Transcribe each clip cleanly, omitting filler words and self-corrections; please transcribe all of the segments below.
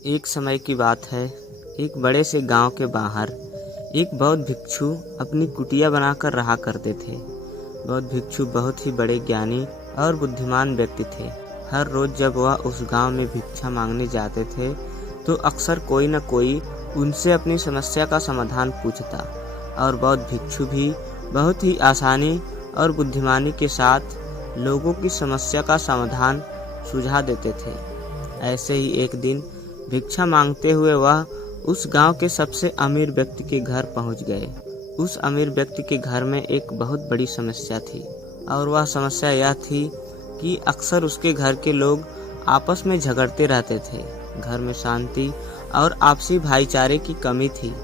एक समय की बात है। एक बड़े से गांव के बाहर एक बौद्ध भिक्षु अपनी कुटिया बनाकर रहा करते थे। बौद्ध भिक्षु बहुत ही बड़े ज्ञानी और बुद्धिमान व्यक्ति थे। हर रोज जब वह उस गांव में भिक्षा मांगने जाते थे तो अक्सर कोई न कोई उनसे अपनी समस्या का समाधान पूछता और बौद्ध भिक्षु भी बहुत ही आसानी और बुद्धिमानी के साथ लोगों की समस्या का समाधान सुझा देते थे। ऐसे ही एक दिन भिक्षा मांगते हुए वह उस गांव के सबसे अमीर व्यक्ति के घर पहुंच गए। उस अमीर व्यक्ति के घर में एक बहुत बड़ी समस्या थी और वह समस्या यह थी कि अक्सर उसके घर के लोग आपस में झगड़ते रहते थे। घर में शांति और आपसी भाईचारे की कमी थी।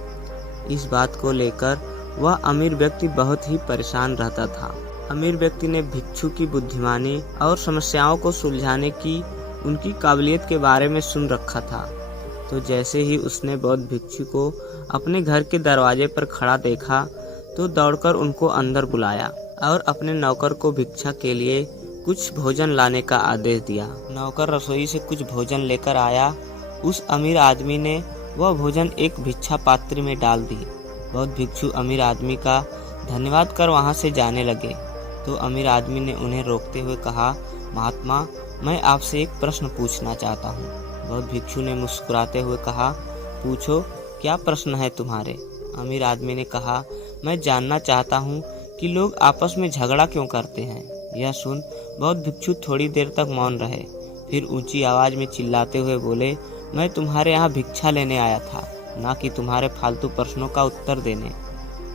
इस बात को लेकर वह अमीर व्यक्ति बहुत ही परेशान रहता था। अमीर व्यक्ति ने भिक्षु की बुद्धिमानी और समस्याओं को सुलझाने की उनकी काबिलियत के बारे में सुन रखा था। तो जैसे ही उसने बौद्ध भिक्षु को अपने घर के दरवाजे पर खड़ा देखा तो दौड़कर उनको अंदर बुलाया और अपने नौकर को भिक्षा के लिए कुछ भोजन लाने का आदेश दिया। नौकर रसोई से कुछ भोजन लेकर आया। उस अमीर आदमी ने वह भोजन एक भिक्षा पात्र में डाल दी। बौद्ध भिक्षु अमीर आदमी का धन्यवाद कर वहां से जाने लगे तो अमीर आदमी ने उन्हें रोकते हुए कहा, महात्मा, मैं आपसे एक प्रश्न पूछना चाहता हूँ। बौद्ध भिक्षु ने मुस्कुराते हुए कहा, पूछो, क्या प्रश्न है तुम्हारे? अमीर आदमी ने कहा, मैं जानना चाहता हूँ कि लोग आपस में झगड़ा क्यों करते हैं। यह सुन बौद्ध भिक्षु थोड़ी देर तक मौन रहे, फिर ऊंची आवाज में चिल्लाते हुए बोले, मैं तुम्हारे यहाँ भिक्षा लेने आया था, ना कि तुम्हारे फालतू प्रश्नों का उत्तर देने।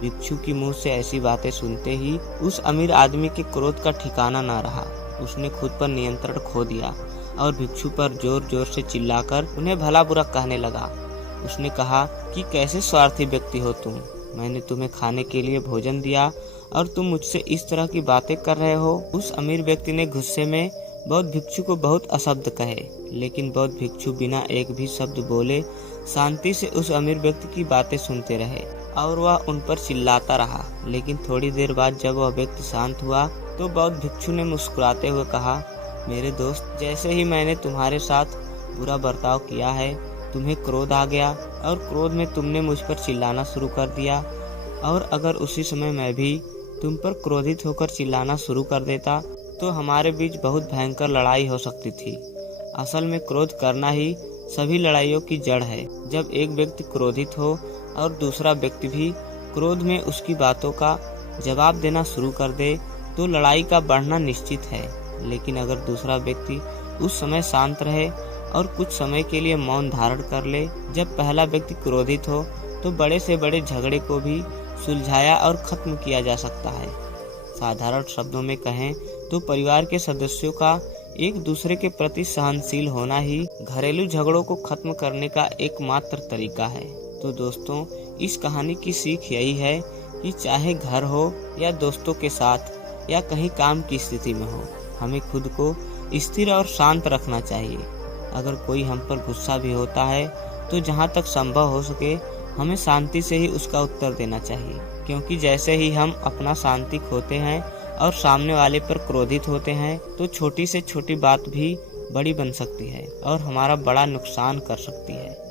भिक्षु की मुंह से ऐसी बातें सुनते ही उस अमीर आदमी के क्रोध का ठिकाना न रहा। उसने खुद पर नियंत्रण खो दिया और भिक्षु पर जोर जोर से चिल्लाकर उन्हें भला बुरा कहने लगा। उसने कहा कि कैसे स्वार्थी व्यक्ति हो तुम। मैंने तुम्हें खाने के लिए भोजन दिया और तुम मुझसे इस तरह की बातें कर रहे हो। उस अमीर व्यक्ति ने गुस्से में बौद्ध भिक्षु को बहुत अशब्द कहे, लेकिन बौद्ध भिक्षु बिना एक भी शब्द बोले शांति से उस अमीर व्यक्ति की बातें सुनते रहे और वह उन पर चिल्लाता रहा। लेकिन थोड़ी देर बाद जब वह व्यक्ति शांत हुआ तो बौद्ध भिक्षु ने मुस्कुराते हुए कहा, मेरे दोस्त, जैसे ही मैंने तुम्हारे साथ बुरा बर्ताव किया है, तुम्हें क्रोध आ गया और क्रोध में तुमने मुझ पर चिल्लाना शुरू कर दिया, और अगर उसी समय मैं भी तुम पर क्रोधित होकर चिल्लाना शुरू कर देता तो हमारे बीच बहुत भयंकर लड़ाई हो सकती थी। असल में क्रोध करना ही सभी लड़ाइयों की जड़ है। जब एक व्यक्ति क्रोधित हो और दूसरा व्यक्ति भी क्रोध में उसकी बातों का जवाब देना शुरू कर दे तो लड़ाई का बढ़ना निश्चित है। लेकिन अगर दूसरा व्यक्ति उस समय शांत रहे और कुछ समय के लिए मौन धारण कर ले, जब पहला व्यक्ति क्रोधित हो तो बड़े से बड़े झगड़े को भी सुलझाया और खत्म किया जा सकता है। साधारण शब्दों में कहें तो परिवार के सदस्यों का एक दूसरे के प्रति सहनशील होना ही घरेलू झगड़ों को खत्म करने का एकमात्र तरीका है। तो दोस्तों, इस कहानी की सीख यही है कि चाहे घर हो या दोस्तों के साथ या कहीं काम की स्थिति में हो, हमें खुद को स्थिर और शांत रखना चाहिए। अगर कोई हम पर गुस्सा भी होता है तो जहाँ तक संभव हो सके हमें शांति से ही उसका उत्तर देना चाहिए, क्योंकि जैसे ही हम अपना शांति खोते हैं और सामने वाले पर क्रोधित होते हैं तो छोटी से छोटी बात भी बड़ी बन सकती है और हमारा बड़ा नुकसान कर सकती है।